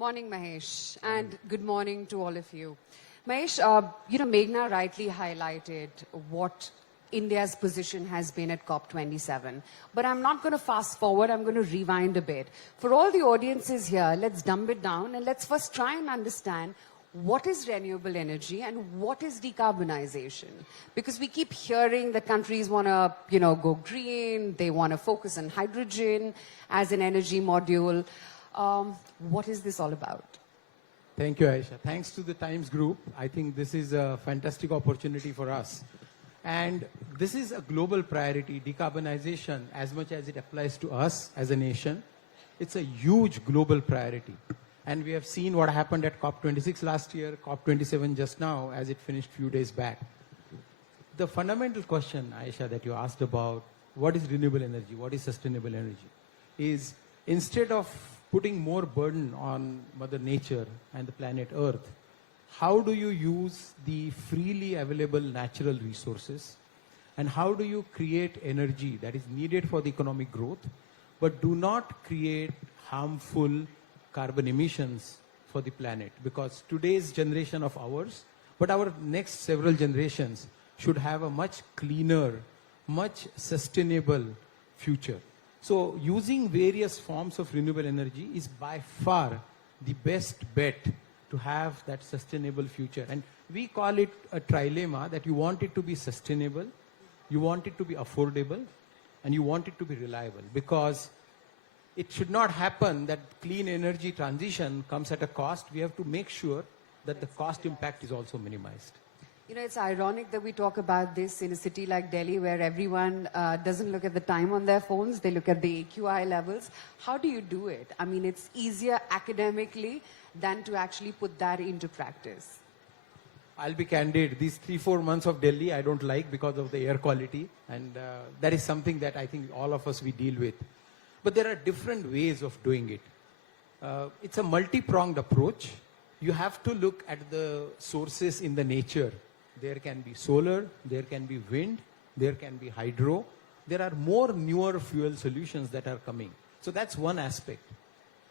Morning, Mahesh, and good morning to all of you. Mahesh, Meghna rightly highlighted what India's position has been at COP27. But I'm not going to fast forward, I'm going to rewind a bit. For all the audiences here, let's dumb it down and let's first try and understand what is renewable energy and what is decarbonization? Because we keep hearing that countries want to, go green, they want to focus on hydrogen as an energy module. What is this all about? Thank you, Ayesha. Thanks to the Times Group. I think this is a fantastic opportunity for us. And this is a global priority, decarbonization, as much as it applies to us as a nation. It's a huge global priority. And we have seen what happened at COP26 last year, COP27 just now, as it finished a few days back. The fundamental question, Ayesha, that you asked about, what is renewable energy, what is sustainable energy, is instead of putting more burden on Mother Nature and the planet Earth, how do you use the freely available natural resources, and how do you create energy that is needed for the economic growth, but do not create harmful carbon emissions for the planet? Because today's generation of ours, but our next several generations should have a much cleaner, much sustainable future. So using various forms of renewable energy is by far the best bet to have that sustainable future. And we call it a trilemma, that you want it to be sustainable, you want it to be affordable, and you want it to be reliable. Because it should not happen that clean energy transition comes at a cost. We have to make sure that the cost impact is also minimized. It's ironic that we talk about this in a city like Delhi, where everyone doesn't look at the time on their phones, they look at the AQI levels. How do you do it? I mean, it's easier academically than to actually put that into practice. I'll be candid, these 3-4 months of Delhi I don't like because of the air quality, and that is something that I think all of us we deal with. But there are different ways of doing it. It's a multi-pronged approach. You have to look at the sources in the nature. There can be solar, there can be wind, there can be hydro. There are more newer fuel solutions that are coming. So that's one aspect.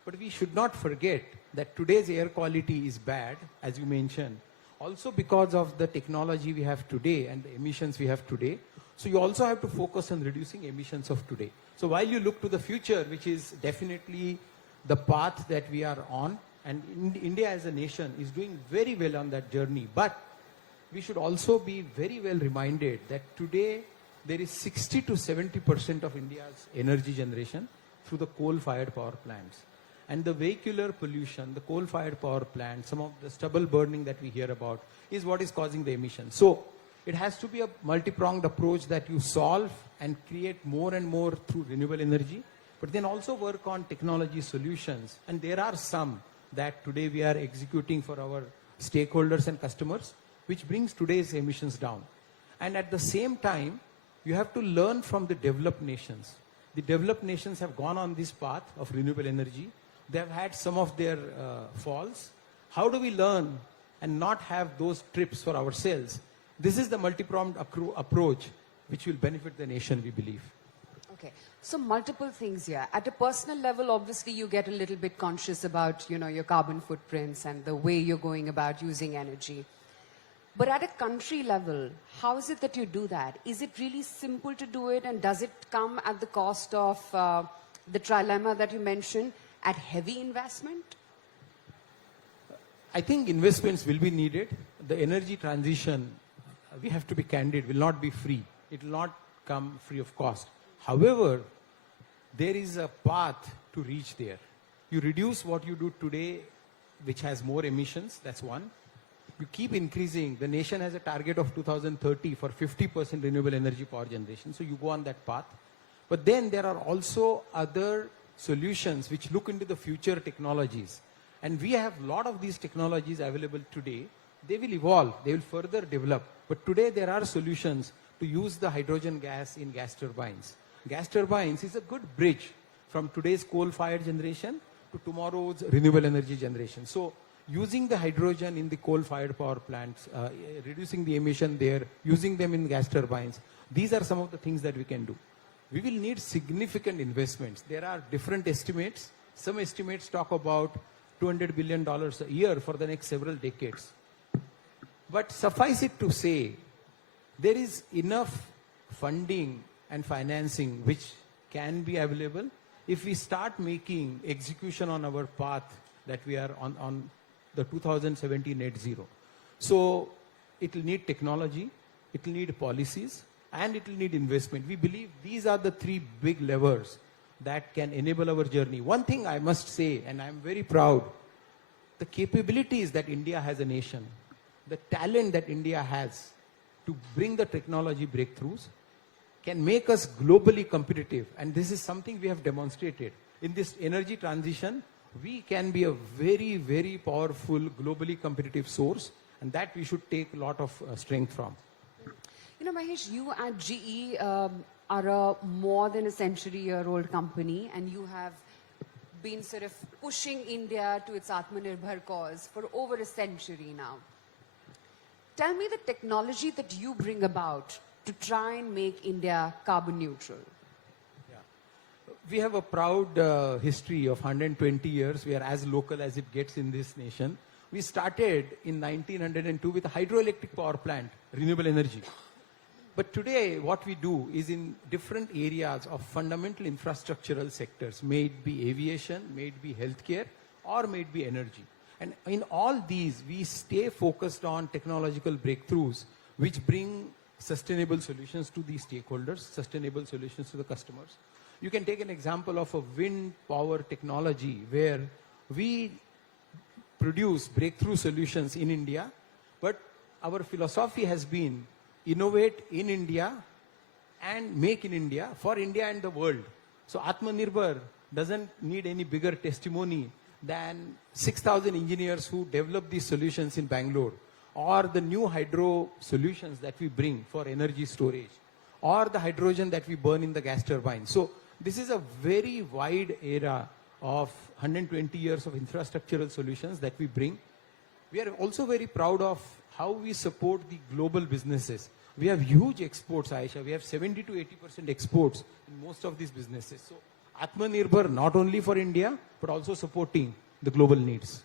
But we should not forget that today's air quality is bad, as you mentioned, also because of the technology we have today and the emissions we have today. So you also have to focus on reducing emissions of today. So while you look to the future, which is definitely the path that we are on, and India as a nation is doing very well on that journey, but we should also be very well reminded that today there is 60 to 70% of India's energy generation through the coal-fired power plants. And the vehicular pollution, the coal-fired power plant, some of the stubble burning that we hear about is what is causing the emissions. So it has to be a multi-pronged approach that you solve and create more and more through renewable energy, but then also work on technology solutions. And there are some that today we are executing for our stakeholders and customers, which brings today's emissions down. And at the same time, you have to learn from the developed nations. The developed nations have gone on this path of renewable energy. They have had some of their falls. How do we learn and not have those trips for ourselves? This is the multi-pronged approach which will benefit the nation, we believe. Okay, so multiple things here. At a personal level, obviously, you get a little bit conscious about, your carbon footprints and the way you're going about using energy. But at a country level, how is it that you do that? Is it really simple to do it, and does it come at the cost of the trilemma that you mentioned, at heavy investment? I think investments will be needed. The energy transition, we have to be candid, will not be free. It will not come free of cost. However, there is a path to reach there. You reduce what you do today, which has more emissions, that's one. You keep increasing. The nation has a target of 2030 for 50% renewable energy power generation. So you go on that path. But then there are also other solutions which look into the future technologies. And we have a lot of these technologies available today. They will evolve. They will further develop. But today there are solutions to use the hydrogen gas in gas turbines. Gas turbines is a good bridge from today's coal-fired generation to tomorrow's renewable energy generation. So using the hydrogen in the coal-fired power plants, reducing the emission there, using them in gas turbines, these are some of the things that we can do. We will need significant investments. There are different estimates. Some estimates talk about $200 billion a year for the next several decades. But suffice it to say, there is enough funding and financing which can be available if we start making execution on our path that we are on the 2070 net zero. So it will need technology, it will need policies, and it will need investment. We believe these are the three big levers that can enable our journey. One thing I must say, and I'm very proud, the capabilities that India has a nation, the talent that India has to bring the technology breakthroughs can make us globally competitive. And this is something we have demonstrated. In this energy transition, we can be a very, very powerful, globally competitive source, and that we should take a lot of strength from. You know, Mahesh, you at GE are a more than a century-year-old company, and you have been sort of pushing India to its Atmanirbhar cause for over a century now. Tell me the technology that you bring about to try and make India carbon neutral. Yeah. We have a proud history of 120 years. We are as local as it gets in this nation. We started in 1902 with a hydroelectric power plant, renewable energy. But today, what we do is in different areas of fundamental infrastructural sectors, may it be aviation, may it be healthcare, or may it be energy. And in all these, we stay focused on technological breakthroughs which bring sustainable solutions to the stakeholders, sustainable solutions to the customers. You can take an example of a wind power technology where we produce breakthrough solutions in India, but our philosophy has been innovate in India and make in India for India and the world. So Atmanirbhar doesn't need any bigger testimony than 6,000 engineers who develop these solutions in Bangalore, or the new hydro solutions that we bring for energy storage, or the hydrogen that we burn in the gas turbine. So this is a very wide era of 120 years of infrastructural solutions that we bring. We are also very proud of how we support the global businesses. We have huge exports, Ayesha. We have 70 to 80% exports in most of these businesses. So Atmanirbhar not only for India, but also supporting the global needs.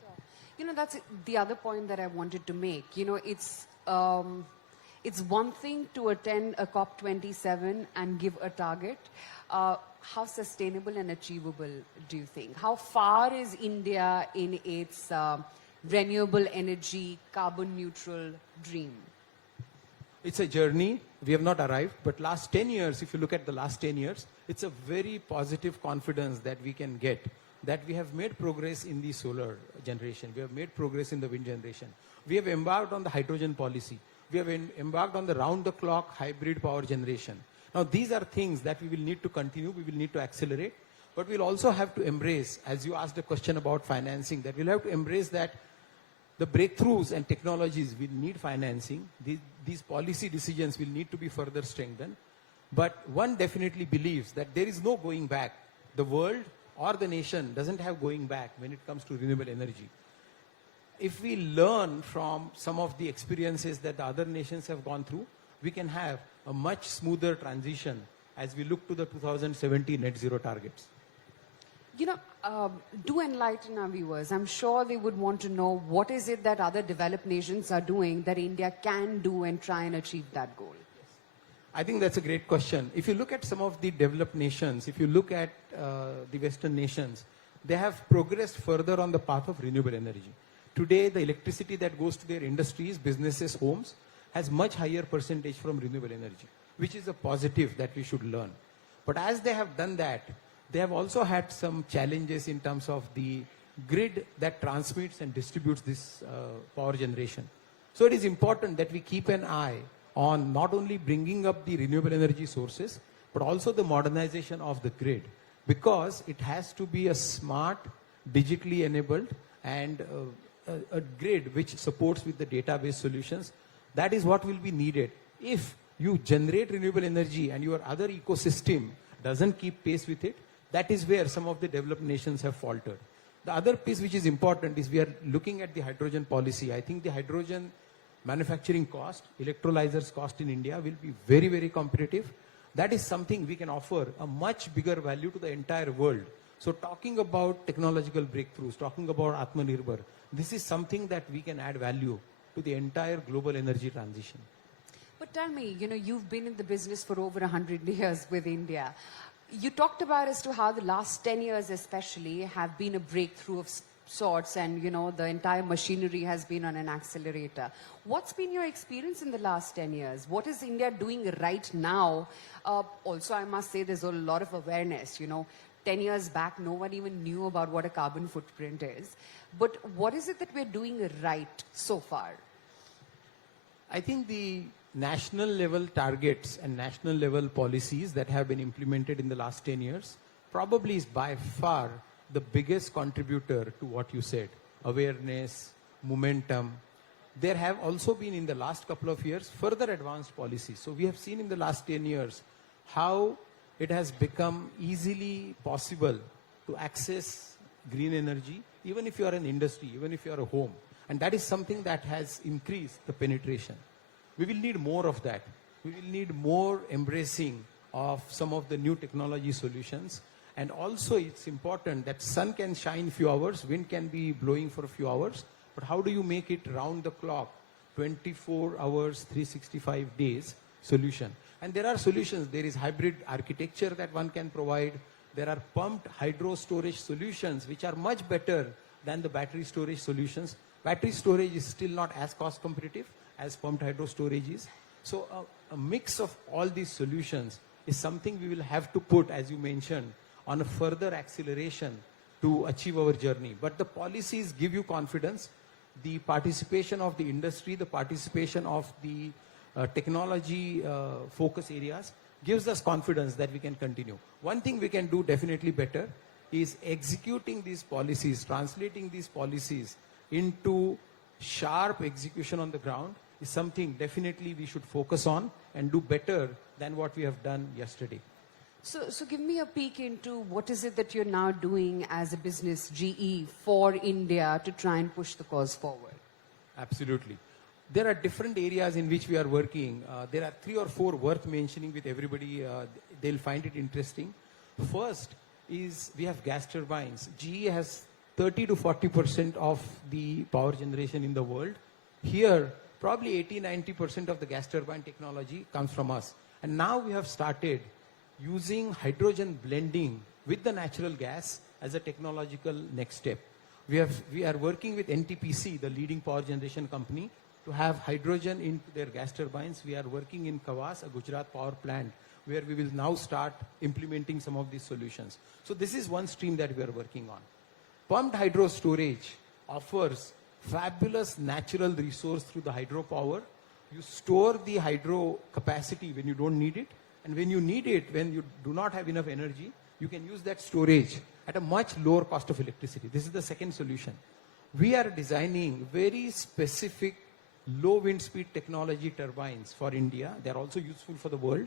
Sure. You know, that's the other point that I wanted to make. You know, it's one thing to attend a COP27 and give a target. How sustainable and achievable do you think? How far is India in its renewable energy, carbon neutral dream? It's a journey. We have not arrived, but last 10 years, if you look at the last 10 years, it's a very positive confidence that we can get that we have made progress in the solar generation. We have made progress in the wind generation. We have embarked on the hydrogen policy. We have embarked on the round-the-clock hybrid power generation. Now, these are things that we will need to continue, we will need to accelerate, but we'll also have to embrace, as you asked a question about financing, that we'll have to embrace that the breakthroughs and technologies will need financing. These policy decisions will need to be further strengthened. But one definitely believes that there is no going back. The world or the nation doesn't have going back when it comes to renewable energy. If we learn from some of the experiences that the other nations have gone through, we can have a much smoother transition as we look to the 2070 net zero targets. You know, do enlighten our viewers. I'm sure they would want to know what is it that other developed nations are doing that India can do and try and achieve that goal. I think that's a great question. If you look at some of the developed nations, if you look at the Western nations, they have progressed further on the path of renewable energy. Today, the electricity that goes to their industries, businesses, homes, has much higher percentage from renewable energy, which is a positive that we should learn. But as they have done that, they have also had some challenges in terms of the grid that transmits and distributes this power generation. So it is important that we keep an eye on not only bringing up the renewable energy sources, but also the modernization of the grid, because it has to be a smart, digitally enabled, and a grid which supports with the database solutions. That is what will be needed. If you generate renewable energy and your other ecosystem doesn't keep pace with it, that is where some of the developed nations have faltered. The other piece which is important is we are looking at the hydrogen policy. I think the hydrogen manufacturing cost, electrolyzers cost in India will be very, very competitive. That is something we can offer a much bigger value to the entire world. So talking about technological breakthroughs, talking about Atmanirbhar, this is something that we can add value to the entire global energy transition. But tell me, you've been in the business for over 100 years with India. You talked about as to how the last 10 years especially have been a breakthrough of sorts, and, the entire machinery has been on an accelerator. What's been your experience in the last 10 years? What is India doing right now? Also, I must say there's a lot of awareness, 10 years back, no one even knew about what a carbon footprint is. But what is it that we're doing right so far? I think the national level targets and national level policies that have been implemented in the last 10 years probably is by far the biggest contributor to what you said, awareness, momentum. There have also been in the last couple of years further advanced policies. So we have seen in the last 10 years how it has become easily possible to access green energy, even if you are an industry, even if you are a home. And that is something that has increased the penetration. We will need more of that. We will need more embracing of some of the new technology solutions. And also it's important that sun can shine few hours, wind can be blowing for a few hours, but how do you make it round the clock, 24 hours, 365 days solution? And there are solutions. There is hybrid architecture that one can provide. There are pumped hydro storage solutions which are much better than the battery storage solutions. Battery storage is still not as cost competitive as pumped hydro storage is. So a mix of all these solutions is something we will have to put, as you mentioned, on a further acceleration to achieve our journey. But the policies give you confidence. The participation of the industry, the participation of the technology focus areas gives us confidence that we can continue. One thing we can do definitely better is executing these policies, translating these policies into sharp execution on the ground is something definitely we should focus on and do better than what we have done yesterday. So give me a peek into what is it that you're now doing as a business, GE, for India to try and push the cause forward? Absolutely. There are different areas in which we are working. There are 3 or 4 worth mentioning with everybody. They'll find it interesting. First is we have gas turbines. GE has 30 to 40% of the power generation in the world. Here, probably 80-90% of the gas turbine technology comes from us. And now we have started using hydrogen blending with the natural gas as a technological next step. We are working with NTPC, the leading power generation company, to have hydrogen into their gas turbines. We are working in Kawas, a Gujarat power plant, where we will now start implementing some of these solutions. So this is one stream that we are working on. Pumped hydro storage offers fabulous natural resource through the hydropower. You store the hydro capacity when you don't need it, and when you need it, when you do not have enough energy, you can use that storage at a much lower cost of electricity. This is the second solution. We are designing very specific low wind speed technology turbines for India. They are also useful for the world.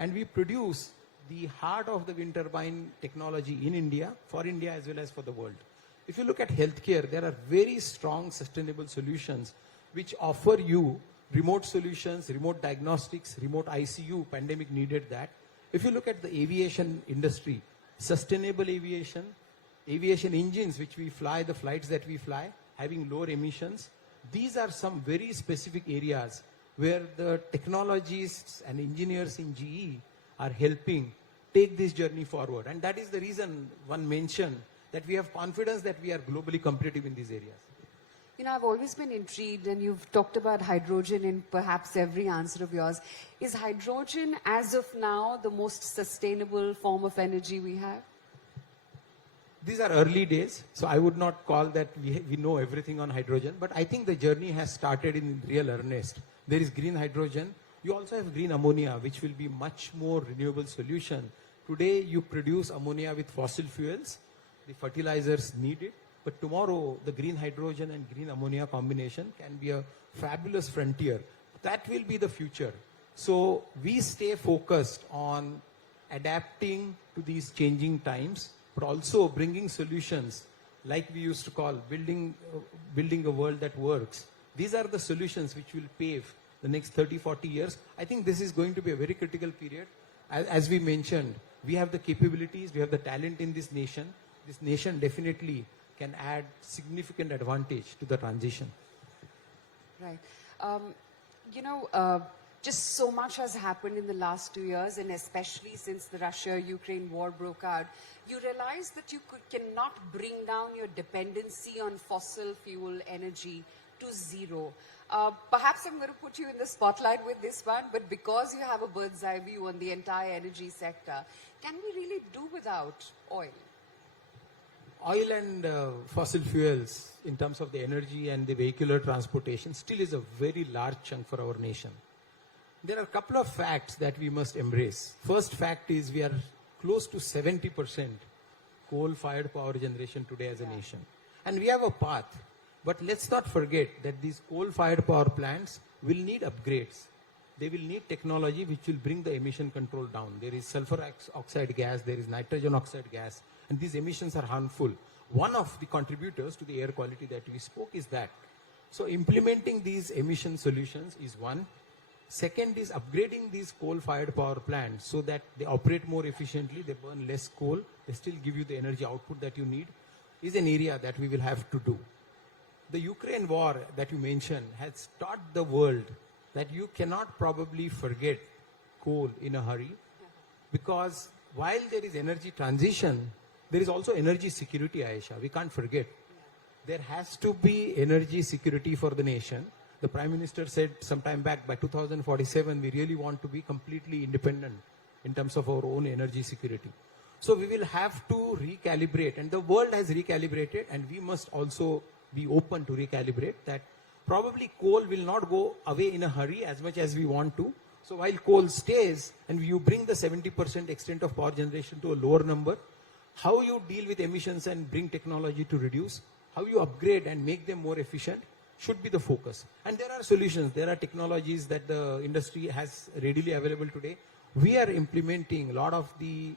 And we produce the heart of the wind turbine technology in India, for India as well as for the world. If you look at healthcare, there are very strong sustainable solutions which offer you remote solutions, remote diagnostics, remote ICU. Pandemic needed that. If you look at the aviation industry, sustainable aviation, aviation engines which we fly, the flights that we fly, having lower emissions, these are some very specific areas where the technologists and engineers in GE are helping take this journey forward. And that is the reason one mentioned that we have confidence that we are globally competitive in these areas. I've always been intrigued, and you've talked about hydrogen in perhaps every answer of yours. Is hydrogen, as of now, the most sustainable form of energy we have? These are early days, so I would not call that we know everything on hydrogen, but I think the journey has started in real earnest. There is green hydrogen. You also have green ammonia, which will be much more renewable solution. Today, you produce ammonia with fossil fuels. The fertilizers need it. But tomorrow, the green hydrogen and green ammonia combination can be a fabulous frontier. That will be the future. So we stay focused on adapting to these changing times, but also bringing solutions like we used to call building a world that works. These are the solutions which will pave the next 30, 40 years. I think this is going to be a very critical period. As we mentioned, we have the capabilities, we have the talent in this nation. this nation definitely can add significant advantage to the transition. Right. You know, just so much has happened in the last 2 years, and especially since the Russia-Ukraine war broke out, you realize that you cannot bring down your dependency on fossil fuel energy to zero. Perhaps I'm going to put you in the spotlight with this one, but because you have a bird's eye view on the entire energy sector, can we really do without oil? Oil and fossil fuels in terms of the energy and the vehicular transportation still is a very large chunk for our nation. There are a couple of facts that we must embrace. First fact is we are close to 70% coal-fired power generation today as a nation. And we have a path. But let's not forget that these coal-fired power plants will need upgrades. They will need technology which will bring the emission control down. There is sulfur oxide gas, there is nitrogen oxide gas, and these emissions are harmful. One of the contributors to the air quality that we spoke is that. So implementing these emission solutions is one. Second is upgrading these coal-fired power plants so that they operate more efficiently, they burn less coal, they still give you the energy output that you need, is an area that we will have to do. The Ukraine war that you mentioned has taught the world that you cannot probably forget coal in a hurry, because while there is energy transition, there is also energy security, Ayesha. We can't forget. There has to be energy security for the nation. The Prime Minister said some time back, by 2047, we really want to be completely independent in terms of our own energy security. So we will have to recalibrate, and the world has recalibrated, and we must also be open to recalibrate that. Probably coal will not go away in a hurry as much as we want to. So while coal stays and you bring the 70% extent of power generation to a lower number, how you deal with emissions and bring technology to reduce, how you upgrade and make them more efficient should be the focus. And there are solutions, there are technologies that the industry has readily available today. We are implementing a lot of the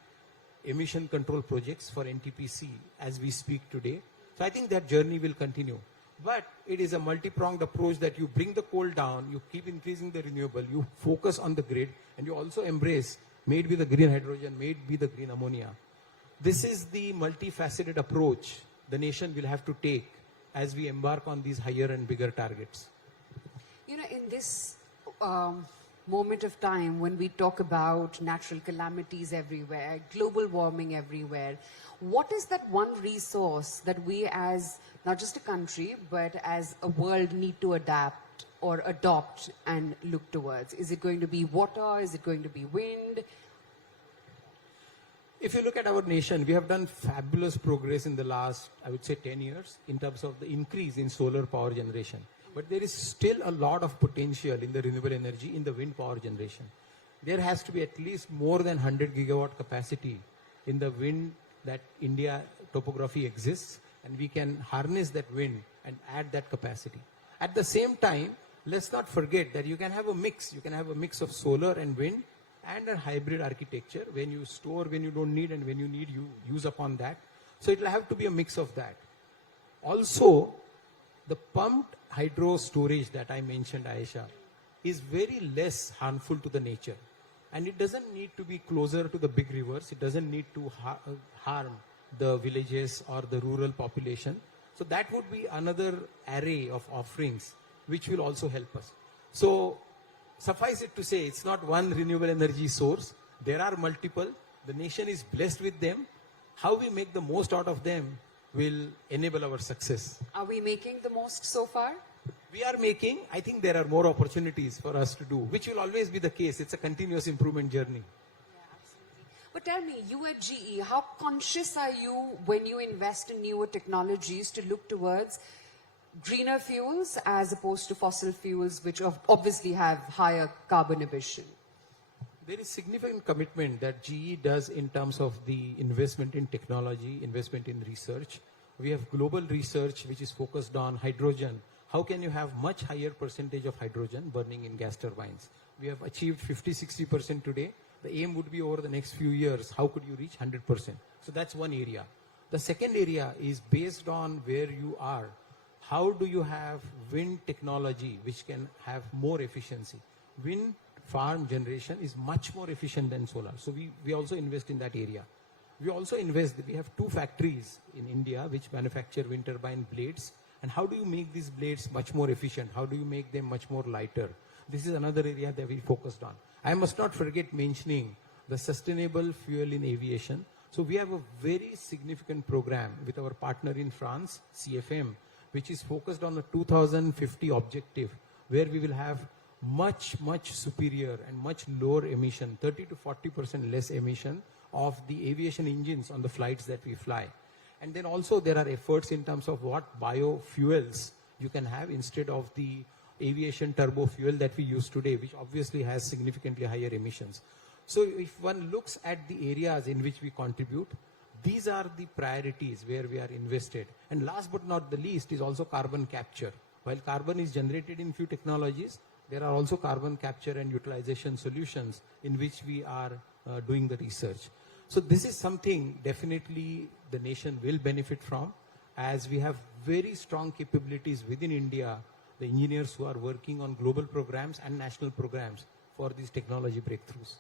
emission control projects for NTPC as we speak today. So I think that journey will continue. But it is a multi-pronged approach that you bring the coal down, you keep increasing the renewable, you focus on the grid, and you also embrace made with the green hydrogen, made with the green ammonia. This is the multifaceted approach the nation will have to take as we embark on these higher and bigger targets. You know, in this moment of time when we talk about natural calamities everywhere, global warming everywhere, what is that one resource that we as not just a country but as a world need to adapt or adopt and look towards? Is it going to be water? Is it going to be wind? If you look at our nation, we have done fabulous progress in the last, I would say, 10 years in terms of the increase in solar power generation. But there is still a lot of potential in the renewable energy, in the wind power generation. There has to be at least more than 100 gigawatt capacity in the wind that India topography exists, and we can harness that wind and add that capacity. At the same time, let's not forget that you can have a mix. You can have a mix of solar and wind and a hybrid architecture. When you store when you don't need, and when you need, you use upon that. So it will have to be a mix of that. Also, the pumped hydro storage that I mentioned, Ayesha, is very less harmful to the nature. And it doesn't need to be closer to the big rivers. It doesn't need to harm the villages or the rural population. So that would be another array of offerings which will also help us. So suffice it to say, it's not one renewable energy source. There are multiple. The nation is blessed with them. How we make the most out of them will enable our success. Are we making the most so far? We are making. I think there are more opportunities for us to do, which will always be the case. It's a continuous improvement journey. Yeah, absolutely. But tell me, you at GE, how conscious are you when you invest in newer technologies to look towards greener fuels as opposed to fossil fuels, which obviously have higher carbon emission? There is significant commitment that GE does in terms of the investment in technology, investment in research. We have global research which is focused on hydrogen. How can you have much higher percentage of hydrogen burning in gas turbines? We have achieved 50-60% today. The aim would be over the next few years, how could you reach 100%? So that's one area. The second area is based on where you are. How do you have wind technology which can have more efficiency? Wind farm generation is much more efficient than solar. So we also invest in that area. We also invest, we have 2 factories in India which manufacture wind turbine blades. And how do you make these blades much more efficient? How do you make them much more lighter? This is another area that we focused on. I must not forget mentioning the sustainable fuel in aviation. So we have a very significant program with our partner in France, CFM, which is focused on the 2050 objective, where we will have much superior and much lower emission, 30 to 40% less emission of the aviation engines on the flights that we fly. And then also there are efforts in terms of what biofuels you can have instead of the aviation turbo fuel that we use today, which obviously has significantly higher emissions. So if one looks at the areas in which we contribute, these are the priorities where we are invested. And last but not the least is also carbon capture. While carbon is generated in few technologies, there are also carbon capture and utilization solutions in which we are doing the research. So this is something definitely the nation will benefit from, as we have very strong capabilities within India, the engineers who are working on global programs and national programs for these technology breakthroughs.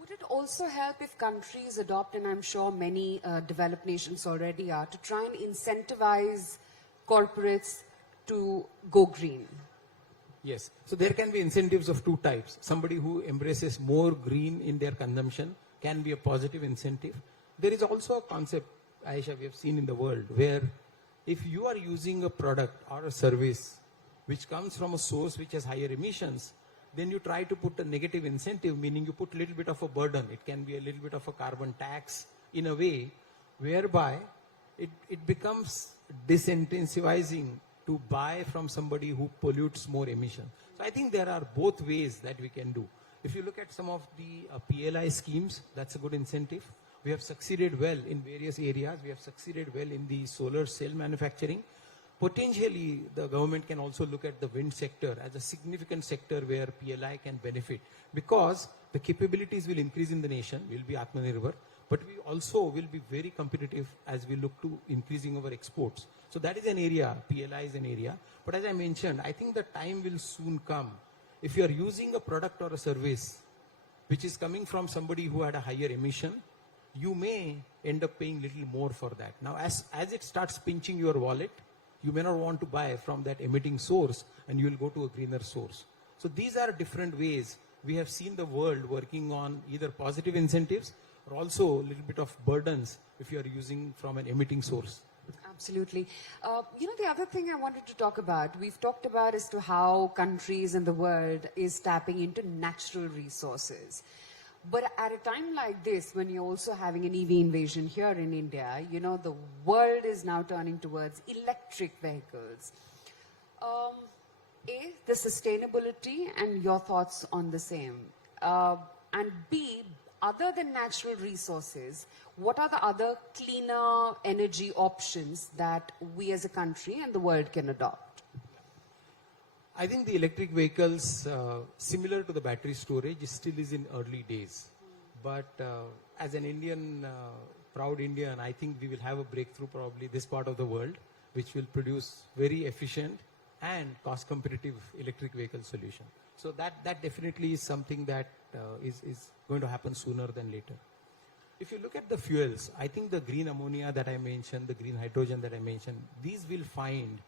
Would it also help if countries adopt, and I'm sure many developed nations already are, to try and incentivize corporates to go green? Yes. So there can be incentives of 2 types. Somebody who embraces more green in their consumption can be a positive incentive. There is also a concept, Ayesha, we have seen in the world, where if you are using a product or a service which comes from a source which has higher emissions, then you try to put a negative incentive, meaning you put a little bit of a burden. It can be a little bit of a carbon tax in a way whereby it becomes disincentivizing to buy from somebody who pollutes more emission. So I think there are both ways that we can do. If you look at some of the PLI schemes, that's a good incentive. We have succeeded well in various areas. We have succeeded well in the solar cell manufacturing. Potentially, the government can also look at the wind sector as a significant sector where PLI can benefit, because the capabilities will increase in the nation, will be Atmanirbhar, but we also will be very competitive as we look to increasing our exports. So that is an area, PLI is an area. But as I mentioned, I think the time will soon come. If you are using a product or a service which is coming from somebody who had a higher emission, you may end up paying little more for that. Now, as it starts pinching your wallet, you may not want to buy from that emitting source, and you will go to a greener source. So these are different ways. We have seen the world working on either positive incentives or also a little bit of burdens if you are using from an emitting source. Absolutely. The other thing I wanted to talk about, we've talked about as to how countries in the world is tapping into natural resources. But at a time like this, when you're also having an EV invasion here in India, the world is now turning towards electric vehicles. A, the sustainability and your thoughts on the same. And B, other than natural resources, what are the other cleaner energy options that we as a country and the world can adopt? I think the electric vehicles, similar to the battery storage, still is in early days. But as an Indian, proud Indian, I think we will have a breakthrough probably this part of the world, which will produce very efficient and cost competitive electric vehicle solution. So that definitely is something that is going to happen sooner than later. If you look at the fuels, I think the green ammonia that I mentioned, the green hydrogen that I mentioned, these will find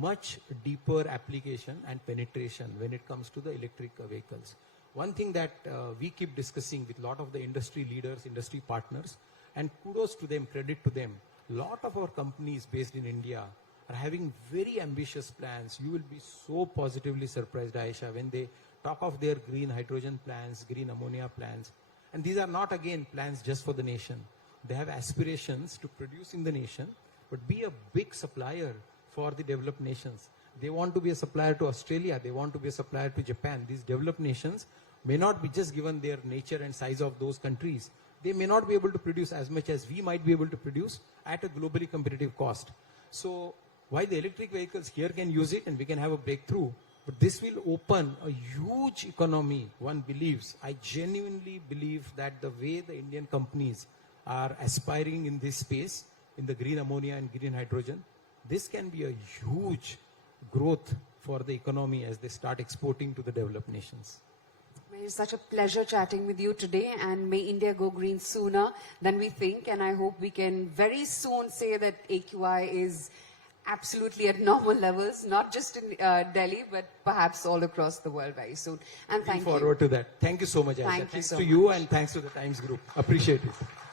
much deeper application and penetration when it comes to the electric vehicles. One thing that we keep discussing with a lot of the industry leaders, industry partners, and kudos to them, credit to them, a lot of our companies based in India are having very ambitious plans. You will be so positively surprised, Ayesha, when they talk of their green hydrogen plans, green ammonia plans. And these are not, again, plans just for the nation. They have aspirations to produce in the nation, but be a big supplier for the developed nations. They want to be a supplier to Australia. They want to be a supplier to Japan. These developed nations may not be, just given their nature and size of those countries, they may not be able to produce as much as we might be able to produce at a globally competitive cost. So while the electric vehicles here can use it and we can have a breakthrough, but this will open a huge economy, one believes. I genuinely believe that the way the Indian companies are aspiring in this space, in the green ammonia and green hydrogen, this can be a huge growth for the economy as they start exporting to the developed nations. It's such a pleasure chatting with you today, and may India go green sooner than we think. And I hope we can very soon say that AQI is absolutely at normal levels, not just in Delhi, but perhaps all across the world very soon. And thank you. Looking forward to that. Thank you so much, Ayesha. Thank you Thanks so to you much. and thanks to the Times Group. Appreciate it.